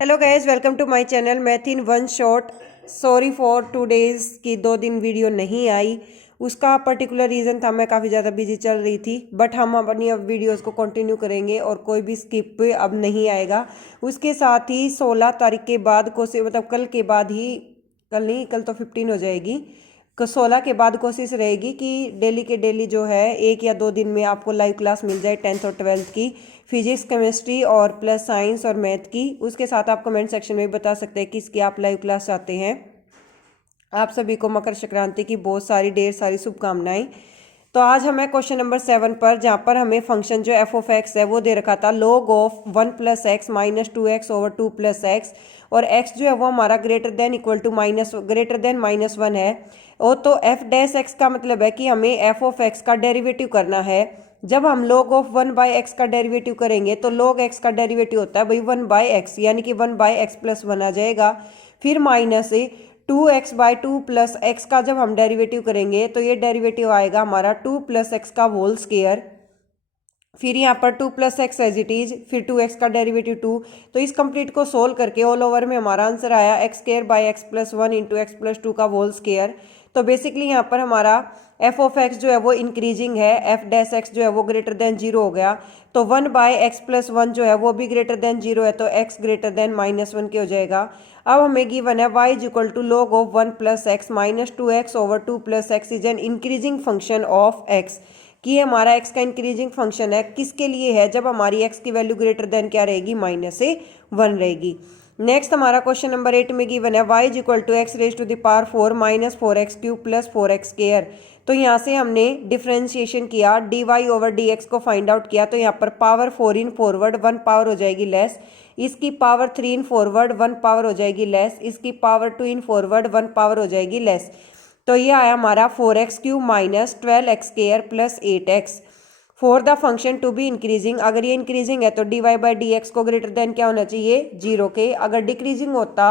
Hello guys, welcome to my channel math in one shot. Sorry for 2 days की 2 दिन video नहीं आई। उसका particular reason था, मैं काफ़ी ज़्यादा बिजी चल रही थी। बट हम अपनी अब वीडियोस को कंटिन्यू करेंगे और कोई भी स्किप अब नहीं आएगा। उसके साथ ही 16 तारीख के बाद मतलब कल के बाद ही, कल नहीं, कल तो 15 हो जाएगी। 16 के बाद कोशिश रहेगी कि डेली के डेली जो है 1 या 2 दिन में आपको लाइव क्लास मिल जाए 10th और 12th की, फिजिक्स, केमिस्ट्री और प्लस साइंस और मैथ की। उसके साथ आप कमेंट सेक्शन में भी बता सकते हैं किसकी आप लाइव क्लास चाहते हैं। आप सभी को मकर संक्रांति की बहुत सारी ढेर सारी शुभकामनाएं। तो आज हमें क्वेश्चन नंबर 7 पर, जहाँ पर हमें फंक्शन जो एफ ऑफ एक्स है वो दे रखा था log of 1 + x - 2x over 2 + x, और x जो है वो हमारा ग्रेटर देन -1 है। और तो एफ डैश एक्स का मतलब है कि हमें एफ ऑफ एक्स का डेरिवेटिव करना है। जब हम log ऑफ 1/x का डेरिवेटिव करेंगे तो log x का डेरिवेटिव होता है भाई 1/x, यानी कि 1/x + 1 आ जाएगा। फिर माइनस 2x/2 + x का जब हम डेरिवेटिव करेंगे तो ये डेरिवेटिव आएगा हमारा 2 + x का होल स्क्वायर। फिर यहाँ पर 2 + x एज इट इज, फिर 2x का डेरिवेटिव 2। तो इस कंप्लीट को सोल्व करके ऑल ओवर में हमारा आंसर आया x² / x + 1 × x + 2 का होल स्क्वायर। तो बेसिकली यहाँ पर हमारा एफ ऑफ एक्स जो है वो इंक्रीजिंग है, एफ डैश एक्स जो है वो ग्रेटर देन 0 हो गया। तो 1/x + 1 जो है वो भी ग्रेटर देन 0 है, तो x ग्रेटर देन -1 के हो जाएगा। अब हमें गिवन है y = log of 1 + x - 2x over 2 + x is an increasing function of x। कि ये हमारा x का इंक्रीजिंग फंक्शन है, किसके लिए है? जब हमारी x की वैल्यू ग्रेटर देन क्या रहेगी? -1 रहेगी। नेक्स्ट हमारा क्वेश्चन नंबर 8 में गिवन है y = x⁴ - 4x³ + 4x²। तो यहाँ से हमने डिफ्रेंशिएशन किया, dy/dx को फाइंड आउट किया। तो यहाँ पर पावर 4 इन फॉरवर्ड 1 पावर हो जाएगी लेस, इसकी पावर 3 इन फॉरवर्ड 1 पावर हो जाएगी लेस, इसकी पावर 2 इन फॉरवर्ड 1 पावर हो जाएगी लेस। तो ये आया हमारा 4x³ - 12x² + 8x। For the function to be increasing, अगर ये इंक्रीजिंग है तो dy/dx को ग्रेटर देन क्या होना चाहिए? 0 के। अगर डिक्रीजिंग होता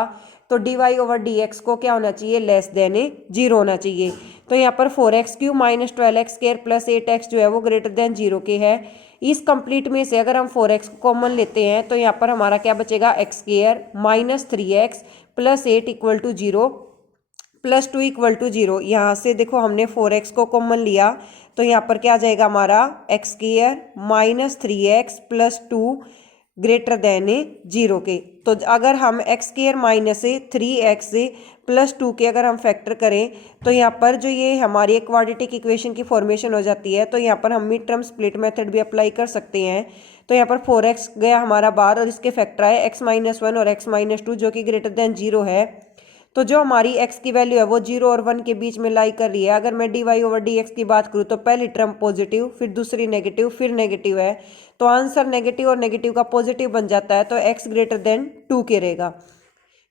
तो dy/dx को क्या होना चाहिए? लेस देन 0 होना चाहिए। तो यहाँ पर 4x³ - 12x² + 8x जो है वो ग्रेटर देन 0 के है। इस कंप्लीट में से अगर हम 4x को कॉमन लेते हैं तो यहाँ पर हमारा क्या बचेगा? x² - 3x + 8 = 0 + 2 = 0। यहाँ से देखो हमने 4x को कॉमन लिया तो यहाँ पर क्या आ जाएगा हमारा? x² - 3x + 2 ग्रेटर देन 0 के। तो अगर हम x² - 3x + 2 के अगर हम फैक्टर करें तो यहाँ पर जो ये हमारी एक क्वाड्रेटिक इक्वेशन की फॉर्मेशन हो जाती है। तो यहाँ पर हम मिड टर्म स्प्लिट मेथड भी अप्लाई कर सकते हैं। तो यहाँ पर 4x गया हमारा बाहर और इसके फैक्टर आए x - 1 और x - 2 जो कि ग्रेटर देन 0 है। तो जो हमारी x की वैल्यू है वो 0 और 1 के बीच में लाई कर रही है। अगर मैं dy/dx की बात करूँ तो पहली टर्म पॉजिटिव, फिर दूसरी नेगेटिव, फिर नेगेटिव है। तो आंसर नेगेटिव और नेगेटिव का पॉजिटिव बन जाता है, तो x ग्रेटर देन 2 के रहेगा।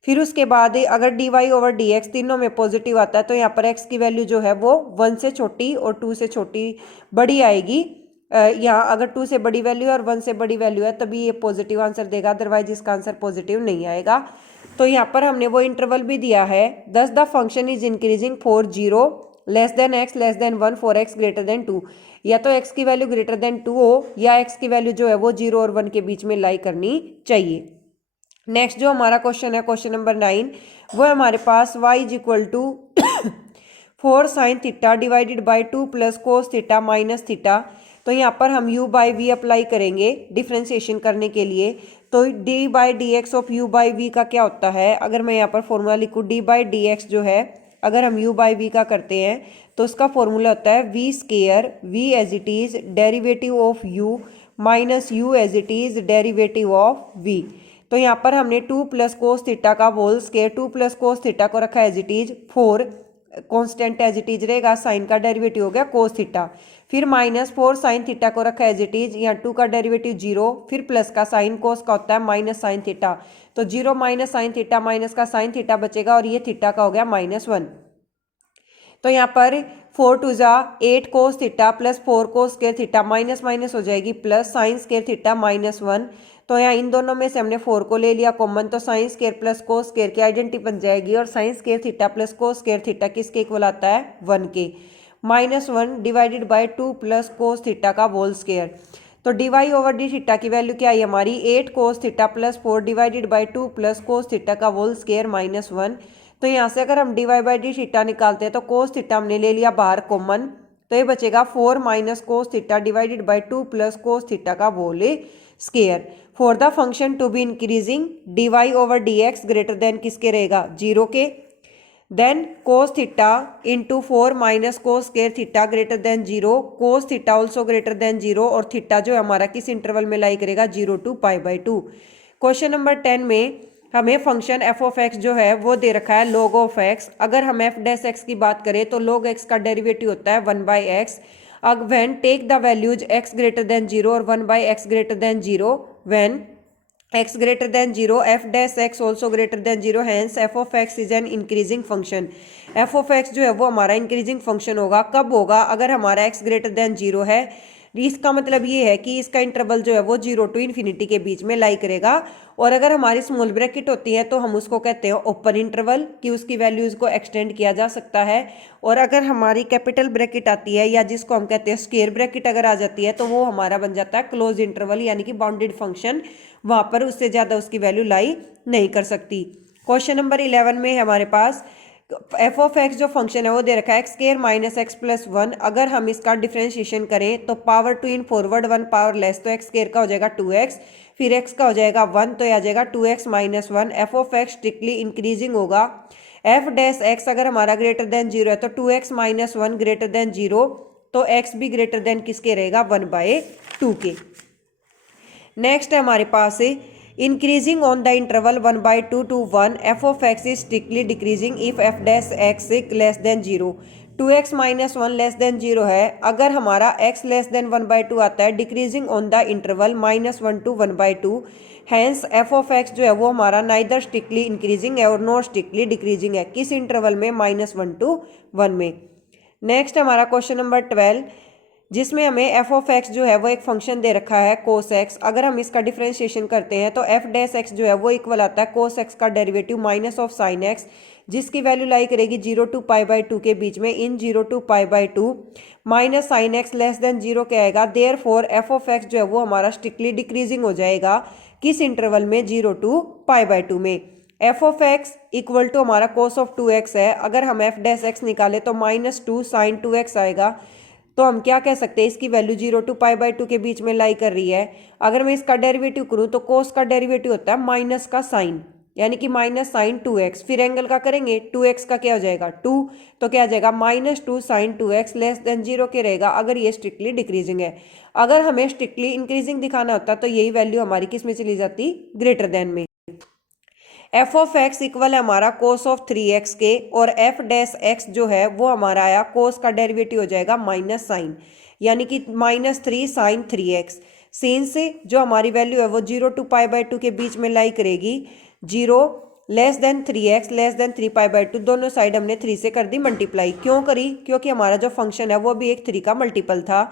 फिर उसके बाद अगर dy/dx तीनों में पॉजिटिव आता है तो यहाँ पर x की वैल्यू जो है वो 1 से छोटी और 2 से छोटी बड़ी आएगी। यहाँ अगर 2 से बड़ी वैल्यू है और 1 से बड़ी वैल्यू है तभी ये पॉजिटिव आंसर देगा, अदरवाइज इसका आंसर पॉजिटिव नहीं आएगा। तो यहाँ पर हमने वो इंटरवल भी दिया है, दस the function is increasing for 0 less than x less than 1 for x greater then 2। या तो x की वैल्यू ग्रेटर देन 2 हो या x की वैल्यू जो है वो 0 और 1 के बीच में लाई करनी चाहिए। नेक्स्ट जो हमारा क्वेश्चन है, क्वेश्चन नंबर 9, वो है हमारे पास y = 4 sin theta divided by 2 + cos theta minus theta. तो यहाँ पर हम u/v अप्लाई करेंगे डिफ्रेंशिएशन करने के लिए। तो d/dx ऑफ u/v का क्या होता है? अगर मैं यहाँ पर फॉर्मूला लिखूँ, d/dx जो है अगर हम u/v का करते हैं तो उसका फॉर्मूला होता है v² v as it is derivative of u minus u as it is derivative of v। तो यहाँ पर हमने 2 + cos थीटा का होल स्क्वायर, 2 + cos थीटा को रखा as it is, 4 constant as it is रहेगा, साइन का डेरिवेटिव हो गया cos थीटा। फिर -4 sin थीटा को रखा एज इट इज, यहाँ 2 का डेरिवेटिव 0, फिर प्लस का साइन cos का होता है माइनस साइन थीटा। तो 0 - साइन थीटा माइनस का साइन थीटा बचेगा और ये थीटा का हो गया -1। तो यहाँ पर 4 × 2 8 cos theta + 4 cos square theta minus minus हो जाएगी प्लस साइन स्क्वायर थीटा -1। तो यहाँ इन दोनों में से हमने 4 को ले लिया कॉमन, तो साइन स्क्वायर + cos स्क्वायर की आइडेंटिटी बन जाएगी और sine square theta + cos square theta किसके इक्वल आता है? 1 के। -1 डिवाइडेड बाई 2 + cos थीटा का होल स्क्वायर। तो dy ओवर डी थीटा की वैल्यू क्या आई हमारी 8 cos theta plus 4 divided by 2 plus cos theta का होल स्क्वायर माइनस 1। तो यहाँ से अगर हम dy बाई डी थीटा निकालते हैं तो कोस थीटा हमने ले लिया बाहर कॉमन, तो ये बचेगा 4 minus cos theta divided by 2 plus cos theta का whole square. For the function to be increasing dy over d x greater than किसके रहेगा 0 के, then cos theta into 4 minus cos square theta greater than 0, cos theta also greater than 0, और theta जो है हमारा किस interval में लाई करेगा 0 to π/2। क्वेश्चन नंबर 10 में हमें फंक्शन एफ ऑफ एक्स जो है वो दे रखा है log ऑफ एक्स। अगर हम एफ डैश एक्स की बात करें तो log एक्स का डेरिवेटिव होता है 1/x। अब when take the values x greater than 0 और 1/x greater than 0, when x greater than 0 f dash x also greater than 0, hence f of x is an increasing function। f of x जो है वो हमारा increasing function होगा। कब होगा? अगर हमारा x ग्रेटर देन 0 है। इसका मतलब ये है कि इसका इंटरवल जो है वो 0 to इन्फिनिटी के बीच में लाई करेगा। और अगर हमारी स्मॉल ब्रैकेट होती है तो हम उसको कहते हैं ओपन इंटरवल, कि उसकी वैल्यूज को एक्सटेंड किया जा सकता है। और अगर हमारी कैपिटल ब्रैकेट आती है या जिसको हम कहते हैं स्क्वायर ब्रैकेट अगर आ जाती है तो वो हमारा बन जाता है क्लोज इंटरवल, यानी कि बाउंडेड फंक्शन। वहां पर उससे ज्यादा उसकी वैल्यू लाई नहीं कर सकती। क्वेश्चन नंबर 11 में हमारे पास एफ ऑफ एक्स जो फंक्शन है वो दे रखा है X square minus X plus 1। अगर हम इसका डिफ्रेंशिएशन करें तो power two in forward 1 power less, तो एक्स स्क्वायर का हो जाएगा 2x, फिर x का हो जाएगा 1, तो आ जाएगा 2x minus 1। F of x strictly increasing होगा। एफ डैश एक्स अगर हमारा ग्रेटर देन 0 है तो 2x माइनस 1 ग्रेटर देन 0, तो x भी ग्रेटर देन किसके रहेगा 1/2 के। नेक्स्ट है हमारे पास increasing on the interval 1/2 to 1 f of x is strictly decreasing if f dash x less than 0। 2x minus 1 less than 0 है। अगर हमारा x लेस देन 1/2 आता है decreasing on the interval -1 to 1/2, hence F of x जो है वो हमारा neither strictly increasing है और नॉट स्ट्रिक्टली डिक्रीजिंग है। किस इंटरवल में? -1 to 1 में। नेक्स्ट हमारा क्वेश्चन नंबर 12 जिसमें हमें एफ ऑफ एक्स जो है वो एक फंक्शन दे रखा है कोस एक्स। अगर हम इसका डिफरेंशिएशन करते हैं तो एफ डैश एक्स जो है वो इक्वल आता है कोस एक्स का derivative minus of sine x, जिसकी वैल्यू लाई करेगी 0 to π/2 के बीच में। In 0 to π/2 minus sine x less than 0 क्या आएगा? Therefore f of x जो है वो हमारा स्ट्रिक्टली डिक्रीजिंग हो जाएगा। किस इंटरवल में? 0 to π/2 में। F of X equal to हमारा कोस ऑफ 2x है। अगर हम एफ डैश एक्स निकाले तो -2 साइन 2x आएगा। तो हम क्या कह सकते हैं? इसकी वैल्यू 0 to π/2 के बीच में लाई कर रही है। अगर मैं इसका डेरिवेटिव करूं तो कोस का डेरिवेटिव होता है माइनस का साइन, यानी कि माइनस साइन 2x, फिर एंगल का करेंगे 2x का क्या हो जाएगा 2, तो क्या आ जाएगा -2 साइन 2x लेस देन 0 के रहेगा अगर ये स्ट्रिक्टली डिक्रीजिंग है। अगर हमें स्ट्रिक्टली इंक्रीजिंग दिखाना होता तो यही वैल्यू हमारी किस में चली जाती? ग्रेटर देन में। एफ ऑफ एक्स इक्वल है हमारा कोस ऑफ 3x के, और एफ डैश एक्स जो है वो हमारा आया कोस का डेरिवेटिव हो जाएगा माइनस साइन, यानी कि -3 साइन 3x। सिंस से जो हमारी वैल्यू है वो 0 to π/2 के बीच में लाई करेगी। 0 less than 3x less than 3 π/2 दोनों साइड हमने 3 से कर दी मल्टीप्लाई। क्यों करी? क्योंकि हमारा जो फंक्शन है वो भी एक 3 का मल्टीपल था।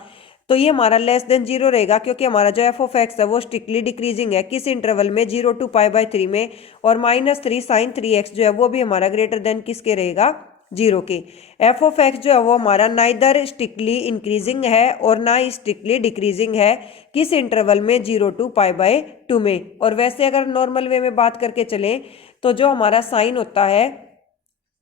तो ये हमारा लेस देन 0 रहेगा क्योंकि हमारा जो एफ ऑफ एक्स है वो स्ट्रिक्टली डिक्रीजिंग है। किस इंटरवल में? 0 to π/3 में। और -3 साइन 3x जो है वो भी हमारा ग्रेटर देन किसके रहेगा? 0 के। एफ ऑफ एक्स जो है वो हमारा नाइदर स्ट्रिक्टली इंक्रीजिंग है और ना ही स्ट्रिक्टली डिक्रीजिंग है। किस इंटरवल में? 0 to π/2 में। और वैसे अगर नॉर्मल वे में बात करके चलें तो जो हमारा साइन होता है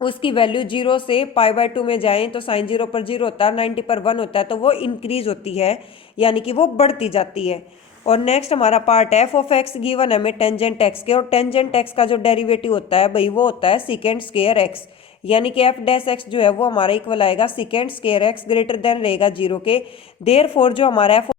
उसकी वैल्यू 0 से π/2 में जाएं तो साइन 0 पर 0 होता है, 90 पर 1 होता है, तो वो इंक्रीज होती है, यानी कि वो बढ़ती जाती है। और नेक्स्ट हमारा पार्ट है एफ ऑफ एक्स गिवन हमें टेंजेंट एक्स के, और टेंजेंट एक्स का जो डेरिवेटिव होता है भाई वो होता है सीकेंड स्क्वायर एक्स, यानी कि एफ डैश एक्स जो है वो हमारा इक्वल आएगा secant square x greater then रहेगा 0 के। देयरफॉर जो हमारा एफ